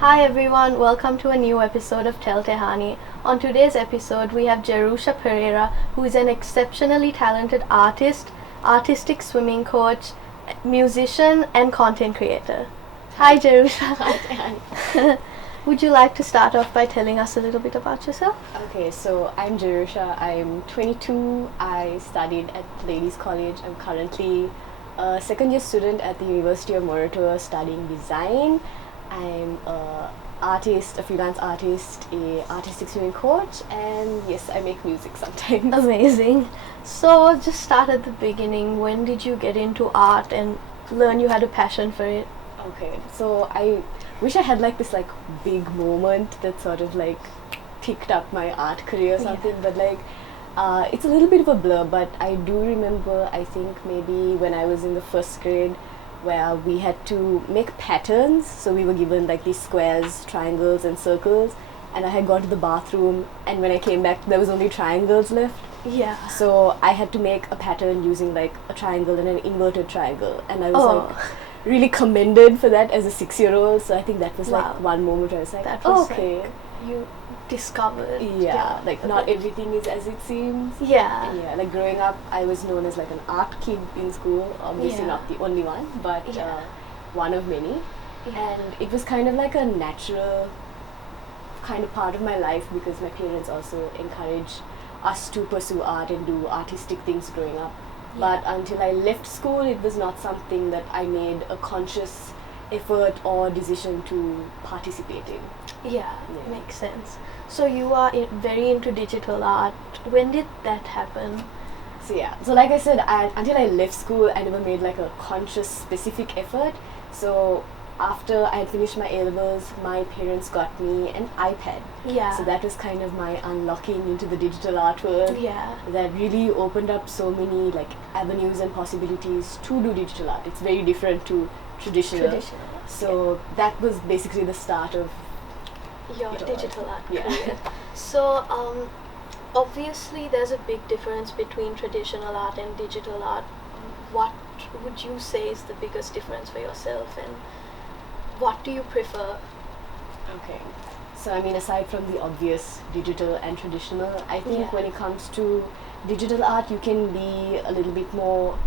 Hi everyone, welcome to a new episode of Tell Tehani. On today's episode, we have Jerusha Perera, who is an exceptionally talented artist, artistic swimming coach, musician, and content creator. Hi Jerusha. Hi, Tehani. Would you like to start off by telling us a little bit about yourself? Okay, so I'm Jerusha. I'm 22. I studied at Ladies College. I'm currently a second year student at the University of Moratuwa studying design. I'm a artist, a freelance artist, a artistic swimming coach, and yes, I make music sometimes. Amazing. So just start at the beginning. When did you get into art and learn you had a passion for it? Okay, so I wish I had this big moment that sort of picked up my art career or something, but it's a little bit of a blur. But I do remember, I think maybe when I was in the first grade, where we had to make patterns. So we were given these squares, triangles, and circles. And I had gone to the bathroom, and when I came back, there was only triangles left. Yeah. So I had to make a pattern using a triangle and an inverted triangle, and I was really commended for that as a 6-year-old. So I think that was one moment where I was like, that was okay, you discovered. Not everything is as it seems. Yeah. Yeah, growing up, I was known as an art kid in school. Obviously not the only one, but one of many. Yeah. And it was kind of a natural kind of part of my life, because my parents also encouraged us to pursue art and do artistic things growing up. But until I left school, it was not something that I made a conscious effort or decision to participate in. Yeah, makes sense. So you are very into digital art. When did that happen? So like I said, until I left school, I never made a conscious specific effort. So after I had finished my A-levels, my parents got me an iPad. Yeah. So that was kind of my unlocking into the digital art world. Yeah. That really opened up so many avenues and possibilities to do digital art. It's very different to traditional. So that was basically the start of your digital art career. Yeah. So obviously there's a big difference between traditional art and digital art. What would you say is the biggest difference for yourself, and what do you prefer? Okay. So I mean, aside from the obvious digital and traditional, I think when it comes to digital art, you can be a little bit more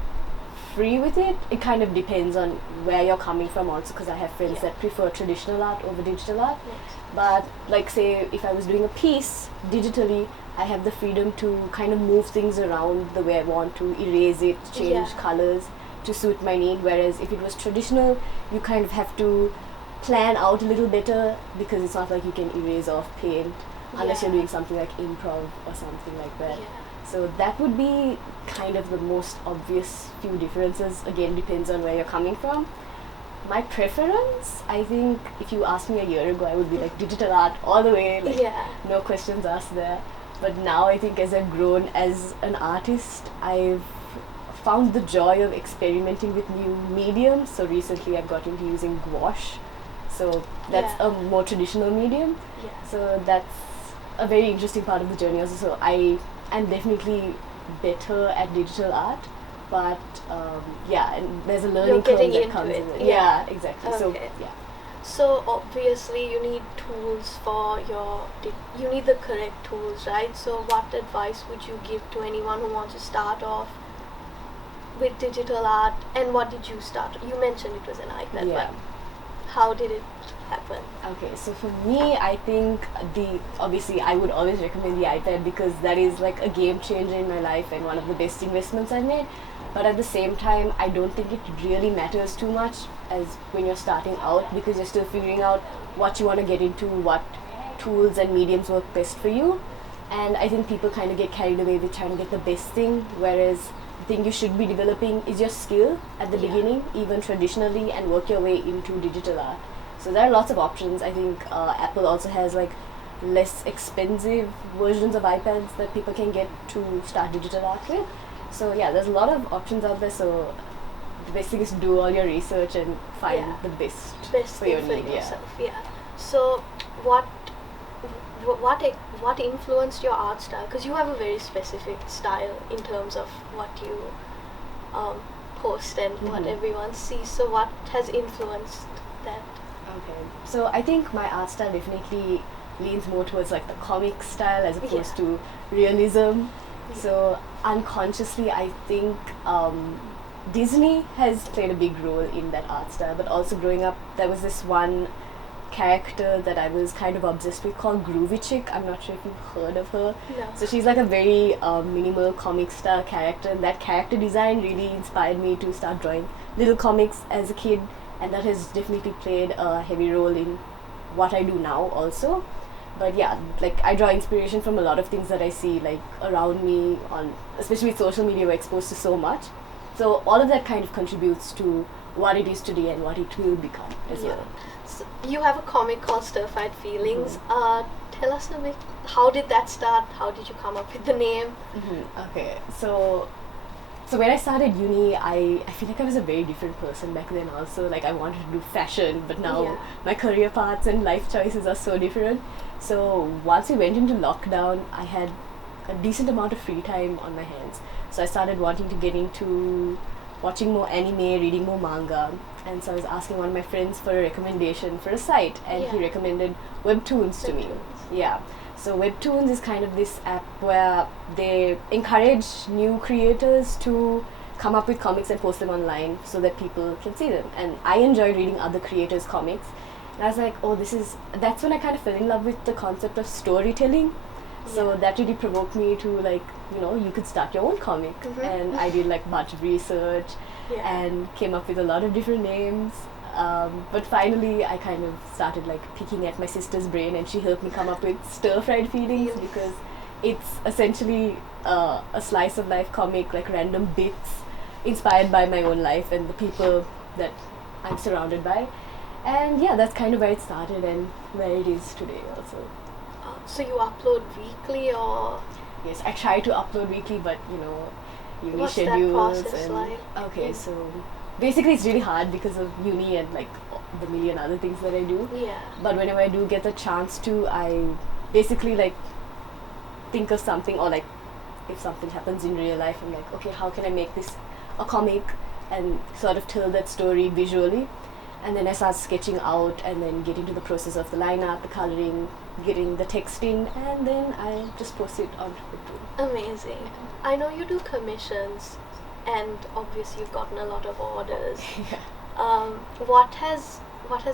free with it. It kind of depends on where you're coming from also, because I have friends that prefer traditional art over digital art. Yes. But say if I was doing a piece digitally, I have the freedom to kind of move things around the way I want to, erase it, change colors to suit my need. Whereas if it was traditional, you kind of have to plan out a little better, because it's not like you can erase off paint unless you're doing something like improv or something like that. So that would be kind of the most obvious few differences. Again, depends on where you're coming from. My preference, I think if you asked me a year ago, I would be digital art all the way, no questions asked there. But now I think as I've grown as an artist, I've found the joy of experimenting with new mediums. So recently I've got into using gouache. So that's a more traditional medium. So that's a very interesting part of the journey also. So I'm definitely better at digital art, but and there's a learning curve that comes in it. Yeah, exactly. Okay. So So obviously you need tools for you need the correct tools, right? So what advice would you give to anyone who wants to start off with digital art, and what did you start? You mentioned it was an iPad, but how did it happen? Okay, so for me, I think obviously I would always recommend the iPad, because that is a game changer in my life and one of the best investments I've made. But at the same time, I don't think it really matters too much as when you're starting out, because you're still figuring out what you want to get into, what tools and mediums work best for you. And I think people kind of get carried away with trying to get the best thing, whereas the thing you should be developing is your skill at the beginning, even traditionally, and work your way into digital art. So there are lots of options. I think Apple also has less expensive versions of iPads that people can get to start digital art with. So there's a lot of options out there. So the best thing is to do all your research and find the best for your need. Yourself. So what influenced your art style? Because you have a very specific style in terms of what you post and what everyone sees. So what has influenced that? Okay, So I think my art style definitely leans more towards like the comic style as opposed to realism. So unconsciously, I think Disney has played a big role in that art style. But also growing up, there was this one character that I was kind of obsessed with called Groovy Chick. I'm not sure if you've heard of her. No. So she's like a very minimal comic style character, and that character design really inspired me to start drawing little comics as a kid, and that has definitely played a heavy role in what I do now also. But yeah, like I draw inspiration from a lot of things that I see like around me on, especially with social media, we're exposed to so much. So all of that kind of contributes to what it is today and what it will become as well. So you have a comic called Stir-Fried Feelings. Tell us a bit, how did that start? How did you come up with the name? Okay, so when I started uni, I feel like I was a very different person back then also. Like I wanted to do fashion, but now my career paths and life choices are so different. So once we went into lockdown, I had a decent amount of free time on my hands. So I started wanting to get into watching more anime, reading more manga. And so I was asking one of my friends for a recommendation for a site, and he recommended Webtoons to me. Yeah. So Webtoons is kind of this app where they encourage new creators to come up with comics and post them online so that people can see them. And I enjoy reading other creators' comics. And I was like, oh, that's when I kind of fell in love with the concept of storytelling. So that really provoked me to like, you could start your own comic. And I did like much research and came up with a lot of different names. But finally I kind of started like picking at my sister's brain, and she helped me come up with Stir-Fried Feelings because it's essentially a slice of life comic, like random bits inspired by my own life and the people that I'm surrounded by. And yeah, that's kind of where it started and where it is today also. So you upload weekly or? Yes, I try to upload weekly, but uni What's schedules that process and like? Okay, so basically it's really hard because of uni and like the million other things that I do. Yeah. But whenever I do get the chance to, I basically like think of something, or like if something happens in real life, I'm like, okay, how can I make this a comic and sort of tell that story visually? And then I start sketching out and then get into the process of the line art, the coloring, getting the text in, and then I just post it on Twitter. Amazing. I know you do commissions, and obviously you've gotten a lot of orders. What has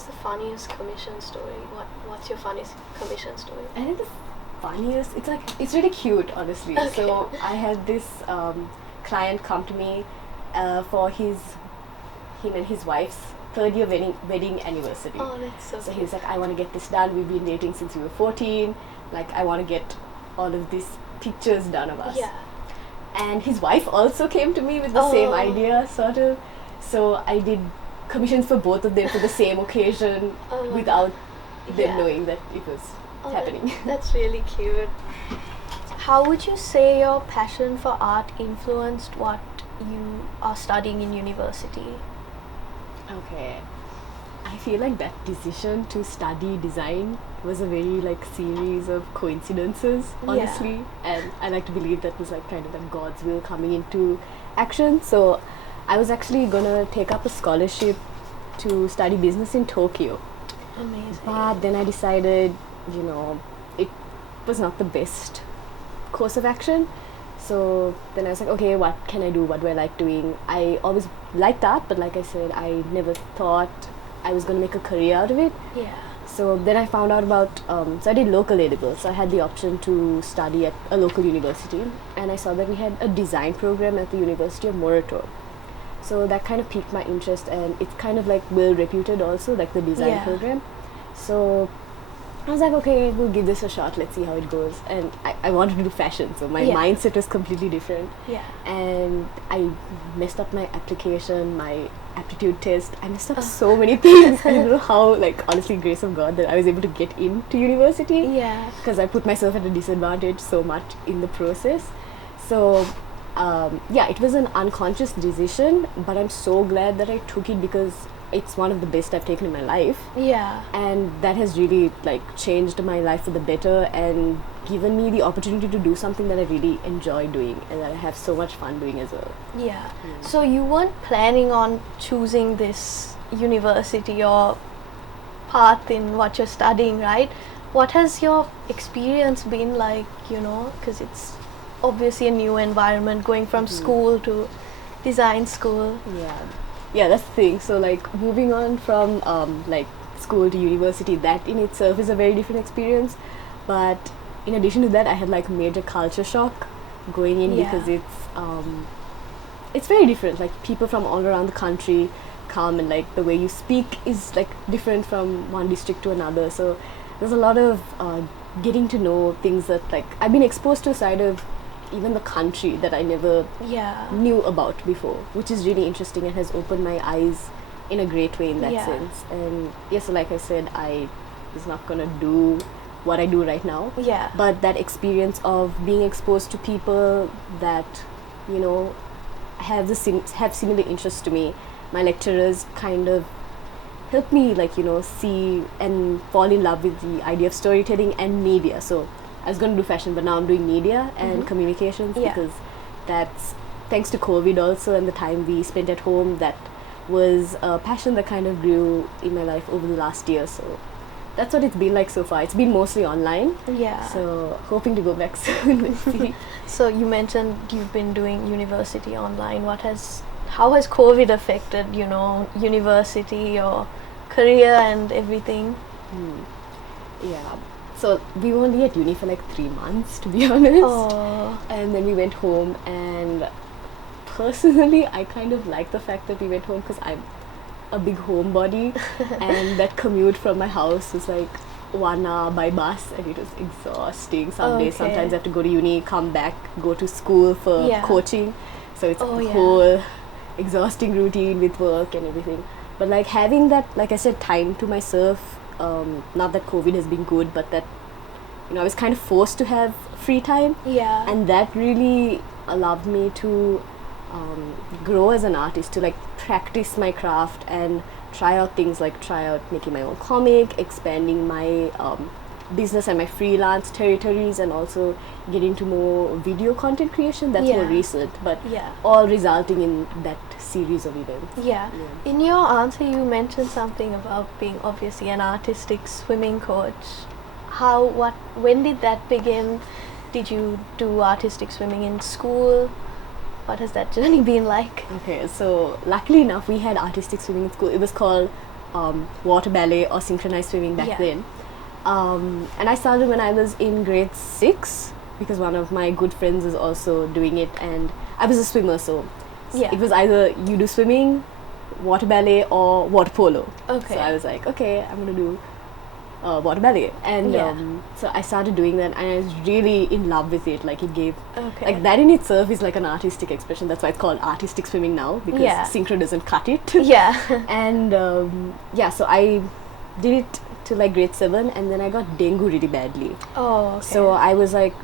the funniest commission story? What's your funniest commission story? I think the funniest, it's really cute, honestly. Okay. So I had this client come to me for him and his wife's third-year wedding anniversary. Oh, that's so So cute. he was like, I want to get this done. We've been dating since we were 14. Like, I want to get all of these pictures done of us. Yeah. And his wife also came to me with the same idea, sort of. So I did commissions for both of them for the same occasion without them knowing that it was happening. That's really cute. How would you say your passion for art influenced what you are studying in university? Okay. I feel like that decision to study design was a very like series of coincidences, honestly. And I like to believe that was like kind of like God's will coming into action. So I was actually gonna take up a scholarship to study business in Tokyo. Amazing. But then I decided, it was not the best course of action. So then I was like, okay, what can I do? What do I like doing? I always liked art, but like I said, I never thought I was going to make a career out of it. Yeah. So then I found out about, so I did local A-levels. So I had the option to study at a local university. And I saw that we had a design program at the University of Morato. So that kind of piqued my interest, and it's kind of like well reputed also, like the design program. So I was like, okay, we'll give this a shot, let's see how it goes. And I wanted to do fashion, so my mindset was completely different. Yeah. And I messed up my application, my aptitude test. I messed up so many things. I don't know how, like, honestly, grace of God, that I was able to get into university. Yeah. Because I put myself at a disadvantage so much in the process. So, it was an unconscious decision, but I'm so glad that I took it because it's one of the best I've taken in my life. Yeah. And that has really like changed my life for the better and given me the opportunity to do something that I really enjoy doing and that I have so much fun doing as well. Yeah. So you weren't planning on choosing this university or path in what you're studying, right? What has your experience been like, because it's obviously a new environment going from school to design school. Yeah, that's the thing. So like moving on from like school to university, that in itself is a very different experience. But in addition to that, I had like major culture shock going in because it's very different. Like people from all around the country come, and like the way you speak is like different from one district to another. So there's a lot of getting to know things that like I've been exposed to a side of even the country that I never knew about before, which is really interesting and has opened my eyes in a great way in that sense. And yes, so like I said, I was not gonna do what I do right now. But that experience of being exposed to people that, have have similar interests to me, my lecturers kind of helped me see and fall in love with the idea of storytelling and media. So I was going to do fashion, but now I'm doing media and communications because that's thanks to COVID also, and the time we spent at home. That was a passion that kind of grew in my life over the last year. So that's what it's been like so far. It's been mostly online. So hoping to go back soon. Let's see. So you mentioned you've been doing university online. How has COVID affected, university or career and everything? So we were only at uni for like 3 months, to be honest. And then we went home, and personally I kind of like the fact that we went home because I'm a big homebody and that commute from my house was like 1 hour by bus, and it was exhausting. Some days, sometimes I have to go to uni, come back, go to school for coaching. So it's a whole exhausting routine with work and everything. But like having that, like I said, time to myself, not that COVID has been good, but that I was kind of forced to have free time, and that really allowed me to grow as an artist, to like practice my craft and try out things, like try out making my own comic, expanding my business and my freelance territories, and also get into more video content creation. That's more recent, but all resulting in that series of events. In your answer you mentioned something about being obviously an artistic swimming coach. When did that begin? Did you do artistic swimming in school? What has that journey been like? Okay, so luckily enough we had artistic swimming in school. It was called water ballet or synchronized swimming back then. And I started when I was in grade 6 because one of my good friends was also doing it, and I was a swimmer, so it was either you do swimming, water ballet or water polo. So I was like, okay, I'm gonna do water ballet, and so I started doing that, and I was really in love with it. Like it gave like that in itself is like an artistic expression. That's why it's called artistic swimming now, because synchro doesn't cut it. And so I did it till like grade 7, and then I got dengue really badly. So I was like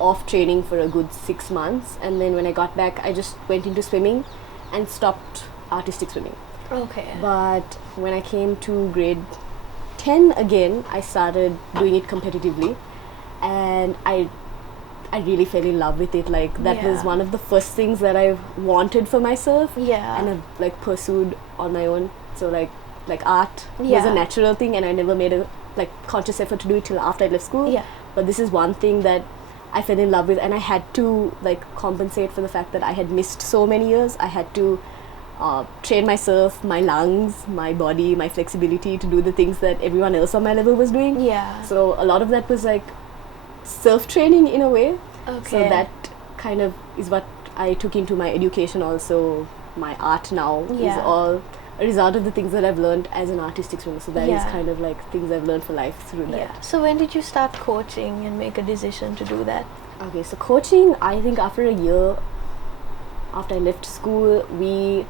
off training for a good 6 months, and then when I got back I just went into swimming and stopped artistic swimming. But when I came to grade 10 again, I started doing it competitively, and I really fell in love with it. Like that was one of the first things that I wanted for myself, and I've like pursued on my own. So like art was a natural thing, and I never made a like conscious effort to do it till after I left school. But this is one thing that I fell in love with, and I had to like compensate for the fact that I had missed so many years. I had to train myself, my lungs, my body, my flexibility to do the things that everyone else on my level was doing. So a lot of that was like self-training in a way. So that kind of is what I took into my education also. My art now is all a result of the things that I've learned as an artistic swimmer. So that is kind of like things I've learned for life through that. So when did you start coaching and make a decision to do that? Okay, so coaching, I think after a year after I left school, we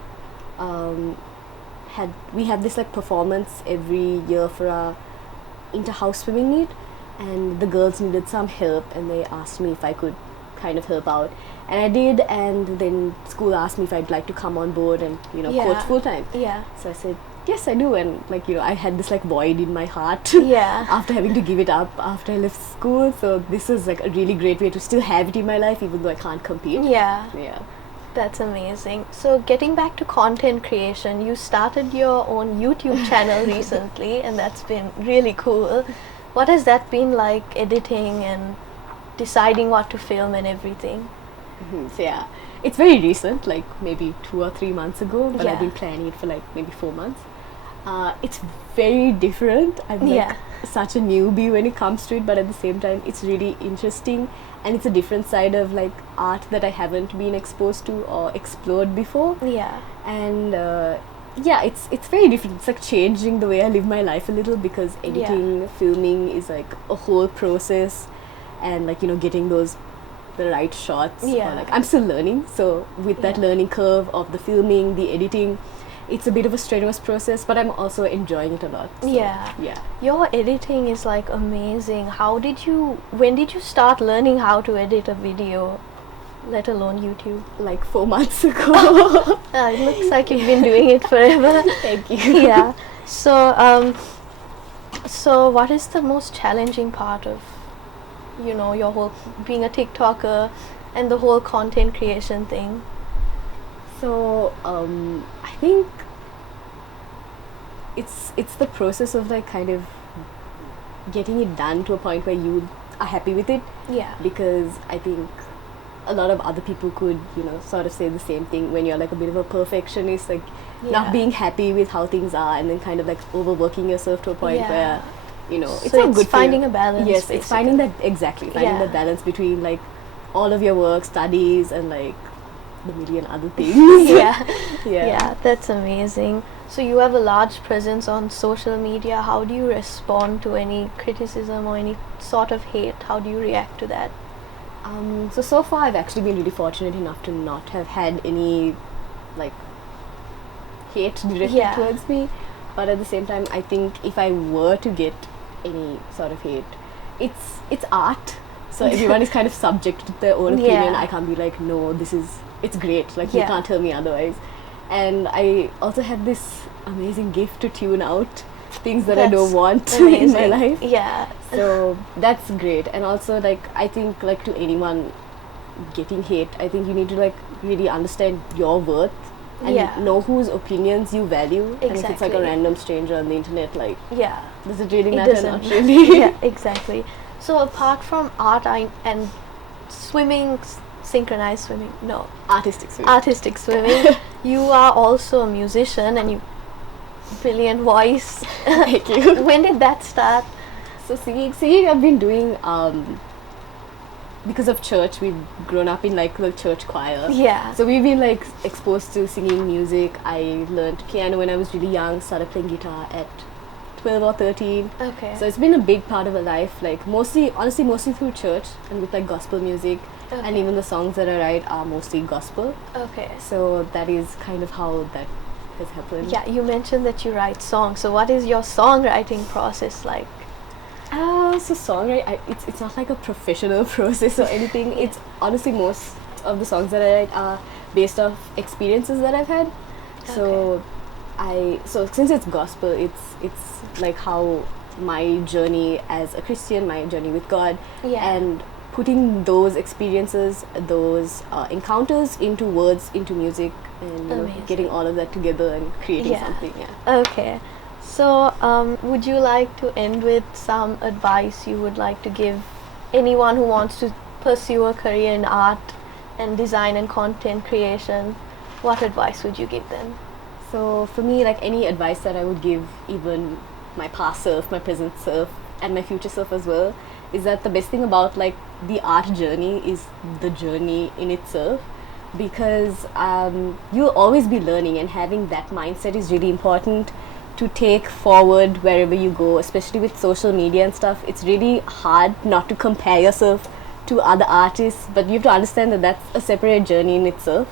had this like performance every year for our inter-house swimming meet, and the girls needed some help, and they asked me if I could kind of help out, and I did. And then school asked me if I'd like to come on board and coach full time. So I said yes, I do. And like I had this like void in my heart after having to give it up after I left school. So this is like a really great way to still have it in my life, even though I can't compete. That's amazing. So getting back to content creation, you started your own YouTube channel recently, and that's been really cool. What has that been like, editing and deciding what to film and everything? So yeah, it's very recent, like maybe 2 or 3 months ago, but I've Yeah. been planning it for like maybe 4 months. It's very different. I'm like Yeah. such a newbie when it comes to it, but at the same time, it's really interesting, and it's a different side of like art that I haven't been exposed to or explored before. Yeah. And yeah, it's very different. It's like changing the way I live my life a little, because editing, filming is like a whole process, and like, you know, getting the right shots. Yeah. Or like, I'm still learning, so with that Yeah. learning curve of the filming, the editing, it's a bit of a strenuous process, but I'm also enjoying it a lot. So, Yeah. yeah. Your editing is like amazing. When did you start learning how to edit a video, let alone YouTube? Like 4 months ago. It looks like you've been doing it forever. Thank you. Yeah. So what is the most challenging part of, you know, your whole being a TikToker and the whole content creation thing? So I think it's the process of like kind of getting it done to a point where you are happy with it, Yeah. because I think a lot of other people could, you know, sort of say the same thing when you're like a bit of a perfectionist, like Yeah. not being happy with how things are, and then kind of like overworking yourself to a point Yeah. where, you know, it's So not it's good for finding you. a balance. Yes, it's finding basically. that, exactly, finding Yeah. the balance between like all of your work, studies, and like the million other things. Yeah. Yeah. Yeah, that's amazing. So you have a large presence on social media. How do you respond to any criticism or any sort of hate? How do you react to that? So far I've actually been really fortunate enough to not have had any like hate directed Yeah. towards me, but at the same time, I think if I were to get any sort of hate, it's art, so everyone is kind of subject to their own opinion. Yeah. I can't be like, no, it's great, like Yeah. you can't tell me otherwise. And I also have this amazing gift to tune out things that I don't That's want in my amazing. life. Yeah. So that's great. And also, like, I think like to anyone getting hate, I think you need to like really understand your worth and Yeah. know whose opinions you value. And if it's like a Exactly. random stranger on the internet, like, Yeah. does it really It matter? doesn't. Not really. Yeah, exactly. So apart from art and swimming, synchronized swimming, no, Artistic sweet. artistic swimming, you are also a musician and you brilliant voice. Thank you. When did that start? So singing I've been doing because of church. We've grown up in like the church choir. Yeah. So we've been like exposed to singing music. I learned piano when I was really young, started playing guitar at 12 or 13. Okay. So it's been a big part of our life, like mostly through church and with like gospel music. And Okay. even the songs that I write are mostly gospel. Okay. So that is kind of how that has happened. Yeah, you mentioned that you write songs. So what is your songwriting process like? So songwriting, it's not like a professional process or anything. It's honestly most of the songs that I write are based off experiences that I've had. So since it's gospel, it's like how my journey as a Christian, my journey with God, Yeah. and putting those experiences, those encounters into words, into music, and you know, Amazing. getting all of that together and creating Yeah. something. Yeah. Okay. So, would you like to end with some advice you would like to give anyone who wants to pursue a career in art and design and content creation? What advice would you give them? So for me, like any advice that I would give even my past self, my present self, and my future self as well, is that the best thing about like the art journey is the journey in itself, because you'll always be learning, and having that mindset is really important to take forward wherever you go, especially with social media and stuff. It's really hard not to compare yourself to other artists, but you have to understand that that's a separate journey in itself,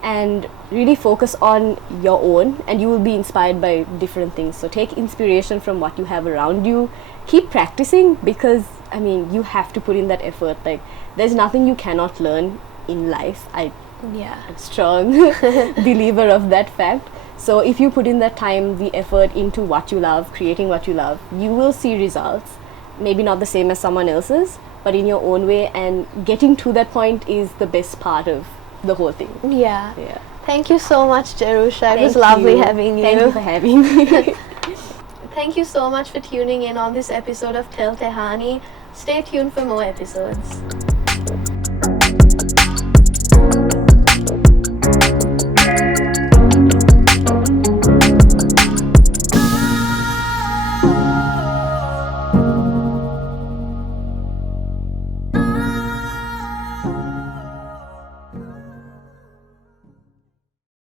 and really focus on your own, and you will be inspired by different things. So take inspiration from what you have around you, keep practicing, because I mean, you have to put in that effort. Like, there's nothing you cannot learn in life. I'm Yeah. a strong believer of that fact. So if you put in that time, the effort into what you love, creating what you love, you will see results. Maybe not the same as someone else's, but in your own way, and getting to that point is the best part of the whole thing. Yeah. Yeah. Thank you so much, Jerusha. It was Thank lovely you. having you. Thank you for having me. Thank you so much for tuning in on this episode of Tell Tehani. Stay tuned for more episodes.